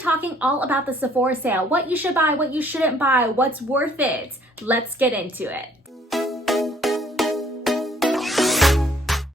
talking all about the Sephora sale, what you should buy, what you shouldn't buy, what's worth it. Let's get into it.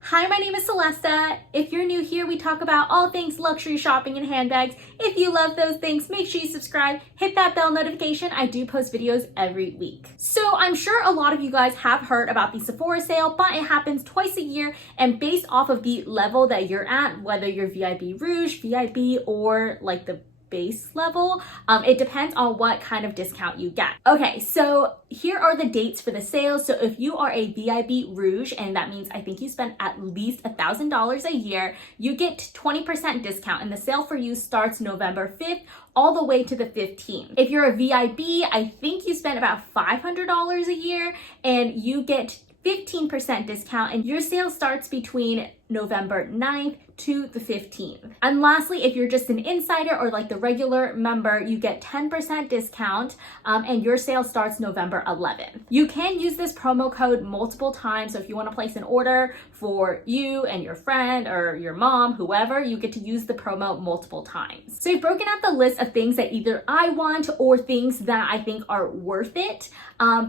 Hi, my name is Celesta. If you're new here, we talk about all things luxury shopping and handbags. If you love those things, make sure you subscribe, hit that bell notification. I do post videos every week. So I'm sure a lot of you guys have heard about the Sephora sale, but it happens twice a year, and based off of the level that you're at, whether you're VIB Rouge, VIB, or like the base level, it depends on what kind of discount you get. Okay, so here are the dates for the sale. So if you are a VIB Rouge, and that means I think you spend at least $1,000 a year, you get 20% discount, and the sale for you starts November 5th all the way to the 15th. If you're a VIB, I think you spend about $500 a year, and you get 15% discount, and your sale starts between November 9th to the 15th. And lastly, if you're just an insider or like the regular member, you get 10% discount, and your sale starts November 11th. You can use this promo code multiple times. So if you want to place an order for you and your friend or your mom, whoever, you get to use the promo multiple times. So I've broken out the list of things that either I want or things that I think are worth it,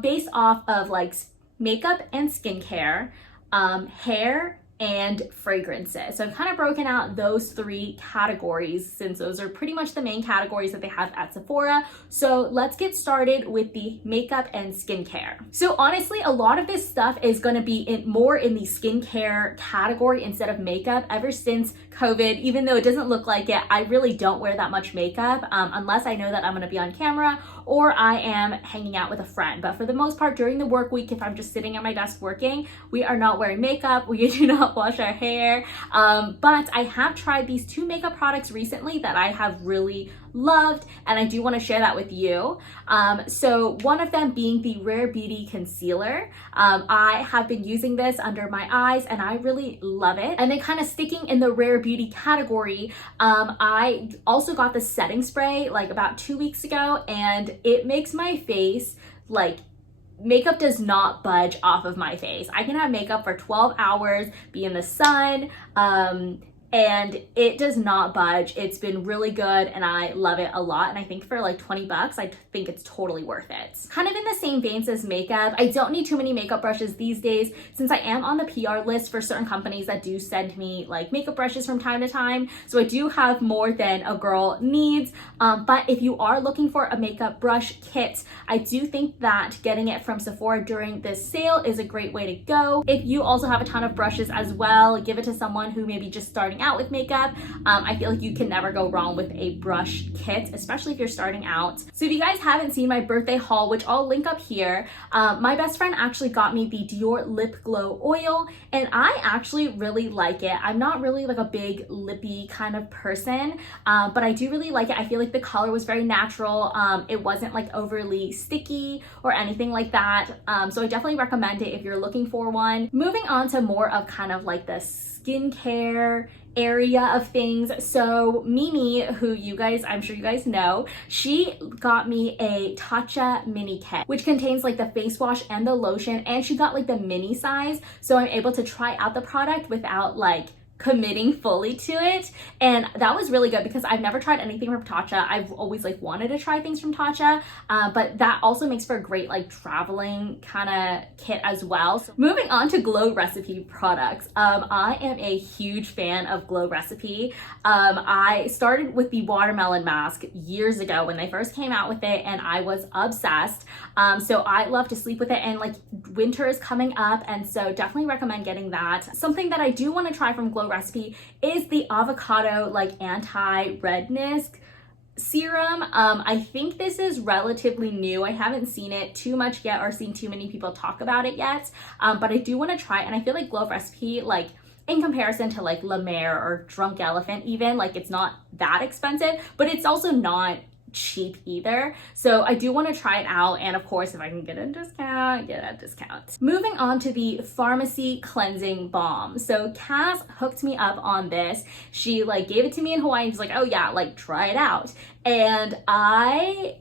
based off of like makeup and skincare, hair, and fragrances. So I've kind of broken out those three categories since those are pretty much the main categories that they have at Sephora. So let's get started with the makeup and skincare. So honestly, a lot of this stuff is going to be more in the skincare category instead of makeup. Ever since COVID, even though it doesn't look like it, I really don't wear that much makeup unless I know that I'm going to be on camera or I am hanging out with a friend. But for the most part, during the work week, if I'm just sitting at my desk working, we are not wearing makeup. We do not wash our hair. But I have tried these two makeup products recently that I have really loved, and I do want to share that with you. So one of them being the Rare Beauty Concealer. I have been using this under my eyes and I really love it. And then kind of sticking in the Rare Beauty category, I also got the setting spray like about 2 weeks ago, and it makes my face like makeup does not budge off of my face. I can have makeup for 12 hours, be in the sun, and it does not budge. It's been really good and I love it a lot. And I think for like 20 bucks, I think it's totally worth it. Kind of in the same veins as makeup, I don't need too many makeup brushes these days since I am on the PR list for certain companies that do send me like makeup brushes from time to time. So I do have more than a girl needs. But if you are looking for a makeup brush kit, I do think that getting it from Sephora during this sale is a great way to go. If you also have a ton of brushes as well, give it to someone who may be just starting out with makeup. I feel like you can never go wrong with a brush kit, especially if you're starting out. So if you guys haven't seen my birthday haul, which I'll link up here, my best friend actually got me the Dior Lip Glow Oil, and I actually really like it. I'm not really like a big lippy kind of person, but I do really like it. I feel like the color was very natural. It wasn't like overly sticky or anything like that. So I definitely recommend it if you're looking for one. Moving on to more of kind of like the skincare area of things. So Mimi, who I'm sure you guys know, she got me a Tatcha mini kit, which contains like the face wash and the lotion, and she got like the mini size, so I'm able to try out the product without like committing fully to it. And that was really good because I've never tried anything from Tatcha. I've always like wanted to try things from Tatcha, but that also makes for a great like traveling kind of kit as well. So moving on to Glow Recipe products. I am a huge fan of Glow Recipe. I started with the watermelon mask years ago when they first came out with it, and I was obsessed. So I love to sleep with it, and like winter is coming up, and so definitely recommend getting that. Something that I do want to try from Glow Recipe is the avocado like anti-redness serum. I think this is relatively new. I haven't seen it too much yet or seen too many people talk about it yet, but I do want to try it. And I feel like Glow Recipe, like in comparison to like La Mer or Drunk Elephant even, like it's not that expensive, but it's also not cheap either. So I do want to try it out, and of course if I can get a discount, get a discount. Moving on to the Pharmacy Cleansing Balm. So Cass hooked me up on this. She like gave it to me in Hawaii. She's like, oh yeah, like try it out. And I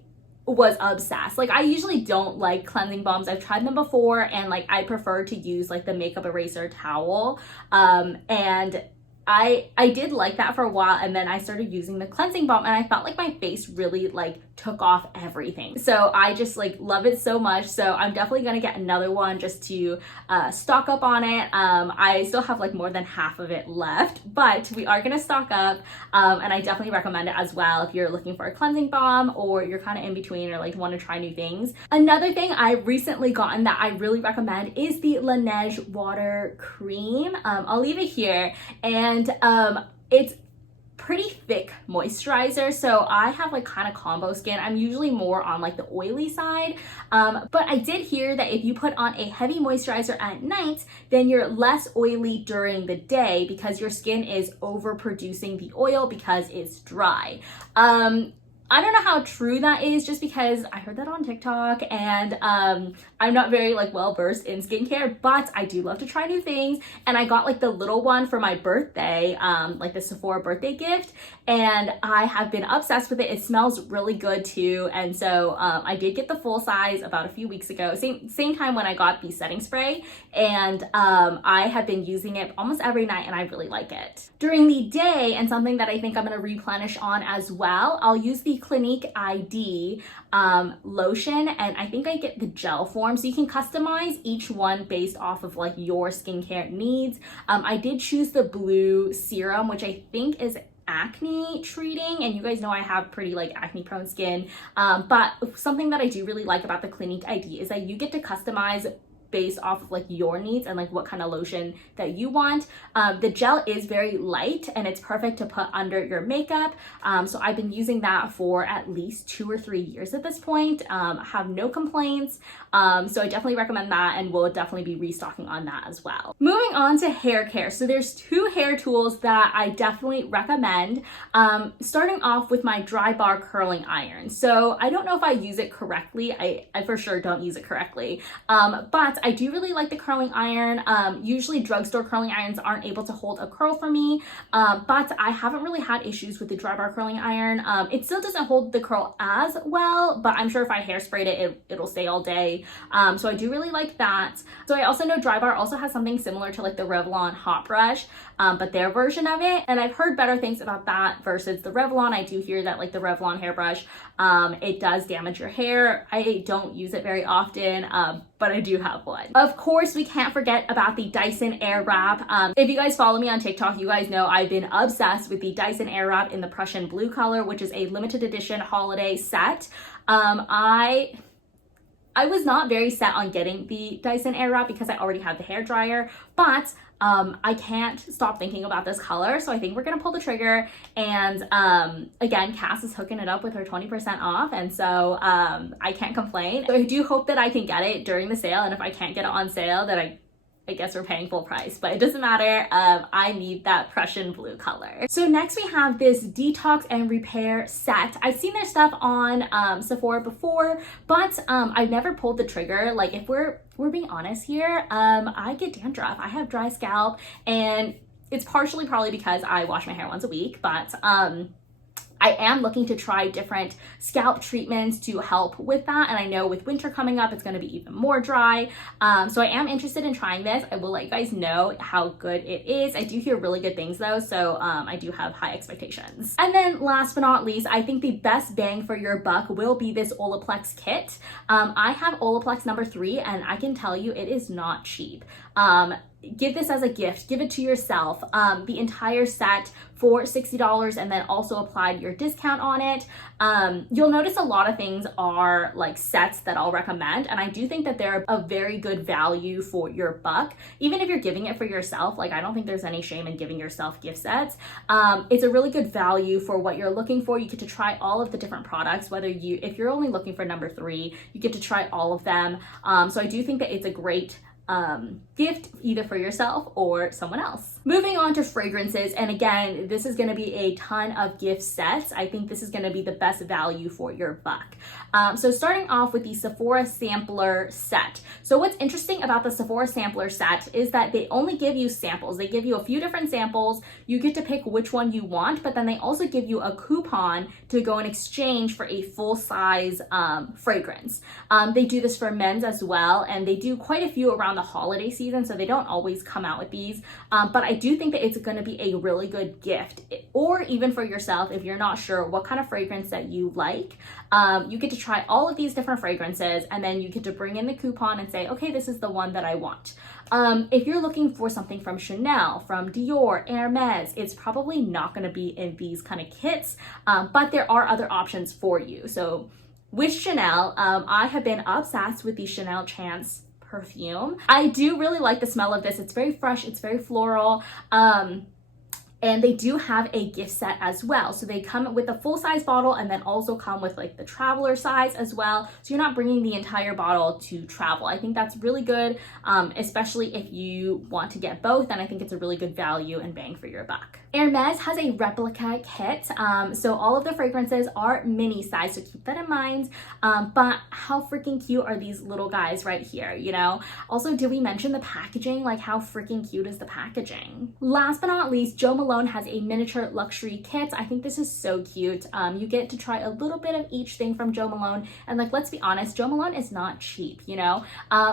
was obsessed. Like I usually don't like cleansing balms. I've tried them before, and like I prefer to use like the makeup eraser towel. And I did like that for a while, and then I started using the cleansing balm, and I felt like my face really like took off everything. So I just like love it so much. So I'm definitely gonna get another one just to stock up on it. I still have like more than half of it left, but we are gonna stock up, and I definitely recommend it as well if you're looking for a cleansing balm or you're kind of in between or like want to try new things. Another thing I've recently gotten that I really recommend is the Laneige water cream. I'll leave it here, and it's pretty thick moisturizer, so I have like kind of combo skin. I'm usually more on like the oily side, but I did hear that if you put on a heavy moisturizer at night, then you're less oily during the day because your skin is overproducing the oil because it's dry. I don't know how true that is, just because I heard that on TikTok, and I'm not very like well versed in skincare, but I do love to try new things. And I got like the little one for my birthday, like the Sephora birthday gift, and I have been obsessed with it. It smells really good too, and so I did get the full size about a few weeks ago, same time when I got the setting spray, and I have been using it almost every night, and I really like it. During the day, and something that I think I'm going to replenish on as well, I'll use the Clinique ID lotion, and I think I get the gel form, so you can customize each one based off of like your skincare needs. I did choose the blue serum, which I think is acne treating, and you guys know I have pretty like acne prone skin, but something that I do really like about the Clinique ID is that you get to customize based off of like your needs and like what kind of lotion that you want. The gel is very light, and it's perfect to put under your makeup, so I've been using that for at least 2 or 3 years at this point. Have no complaints, so I definitely recommend that, and we'll definitely be restocking on that as well. Moving on to hair care, so there's 2 hair tools that I definitely recommend, starting off with my dry bar curling iron. So I don't know if I use it correctly. I for sure don't use it correctly, but I do really like the curling iron. Usually drugstore curling irons aren't able to hold a curl for me, but I haven't really had issues with the dry bar curling iron. It still doesn't hold the curl as well, but I'm sure if I hairsprayed it, it'll stay all day. So I do really like that. So I also know Dry Bar also has something similar to like the Revlon Hot Brush, but their version of it, and I've heard better things about that versus the Revlon. I do hear that like the Revlon hairbrush, it does damage your hair. I don't use it very often, but I do have one. Of course, we can't forget about the Dyson Airwrap. If you guys follow me on TikTok, you guys know I've been obsessed with the Dyson Airwrap in the Prussian blue color, which is a limited edition holiday set. I was not very set on getting the Dyson Airwrap because I already have the hair dryer, but I can't stop thinking about this color, so I think we're gonna pull the trigger. And again, Cass is hooking it up with her 20% off, and so I can't complain. So I do hope that I can get it during the sale, and if I can't get it on sale, then I guess we're paying full price, but it doesn't matter. I need that Prussian blue color. So next we have this Detox and Repair Set. I've seen their stuff on Sephora before, but I've never pulled the trigger. Like, if we're being honest here, I get dandruff. I have dry scalp, and it's partially probably because I wash my hair once a week, but I am looking to try different scalp treatments to help with that, and I know with winter coming up, it's going to be even more dry. So I am interested in trying this. I will let you guys know how good it is. I do hear really good things though, so I do have high expectations. And then last but not least, I think the best bang for your buck will be this Olaplex kit. I have Olaplex number 3, and I can tell you it is not cheap. Give this as a gift, give it to yourself. The entire set for $60, and then also applied your discount on it. You'll notice a lot of things are like sets that I'll recommend, and I do think that they're a very good value for your buck. Even if you're giving it for yourself, like I don't think there's any shame in giving yourself gift sets. It's a really good value for what you're looking for. You get to try all of the different products, if you're only looking for number 3, you get to try all of them. So I do think that it's a great gift either for yourself or someone else. Moving on to fragrances, and again, this is going to be a ton of gift sets. I think this is going to be the best value for your buck. So starting off with the Sephora sampler set. So what's interesting about the Sephora sampler set is that they only give you samples. They give you a few different samples. You get to pick which one you want, but then they also give you a coupon to go in exchange for a full size fragrance. They do this for men's as well, and they do quite a few around around the holiday season, so they don't always come out with these. But I do think that it's going to be a really good gift, or even for yourself if you're not sure what kind of fragrance that you like. You get to try all of these different fragrances, and then you get to bring in the coupon and say, okay, this is the one that I want. If you're looking for something from Chanel, from Dior, Hermes, it's probably not going to be in these kind of kits, but there are other options for you. So with Chanel, I have been obsessed with the Chanel Chance perfume. I do really like the smell of this. It's very fresh, it's very floral. And they do have a gift set as well. So they come with a full-size bottle and then also come with like the traveler size as well. So you're not bringing the entire bottle to travel. I think that's really good, especially if you want to get both. And I think it's a really good value and bang for your buck. Hermes has a replica kit. So all of the fragrances are mini size, so keep that in mind. But how freaking cute are these little guys right here, you know? Also, did we mention the packaging? Like, how freaking cute is the packaging? Last but not least, Jo Malone has a miniature luxury kit. I think this is so cute. You get to try a little bit of each thing from Jo Malone, and like, let's be honest, Jo Malone is not cheap, you know?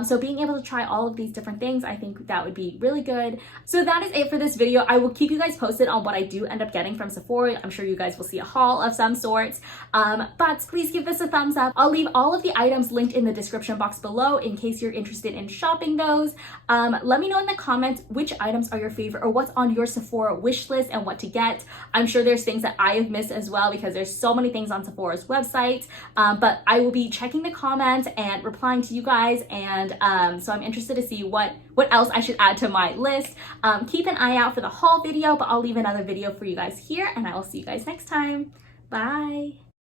So being able to try all of these different things, I think that would be really good. So that is it for this video. I will keep you guys posted on what I do end up getting from Sephora. I'm sure you guys will see a haul of some sorts, but please give this a thumbs up. I'll leave all of the items linked in the description box below in case you're interested in shopping those. Let me know in the comments which items are your favorite or what's on your Sephora wish list and what to get. I'm sure there's things that I have missed as well because there's so many things on Sephora's website, but I will be checking the comments and replying to you guys, and so I'm interested to see what else I should add to my list. Keep an eye out for the haul video, but I'll leave another video for you guys here, and I will see you guys next time. Bye.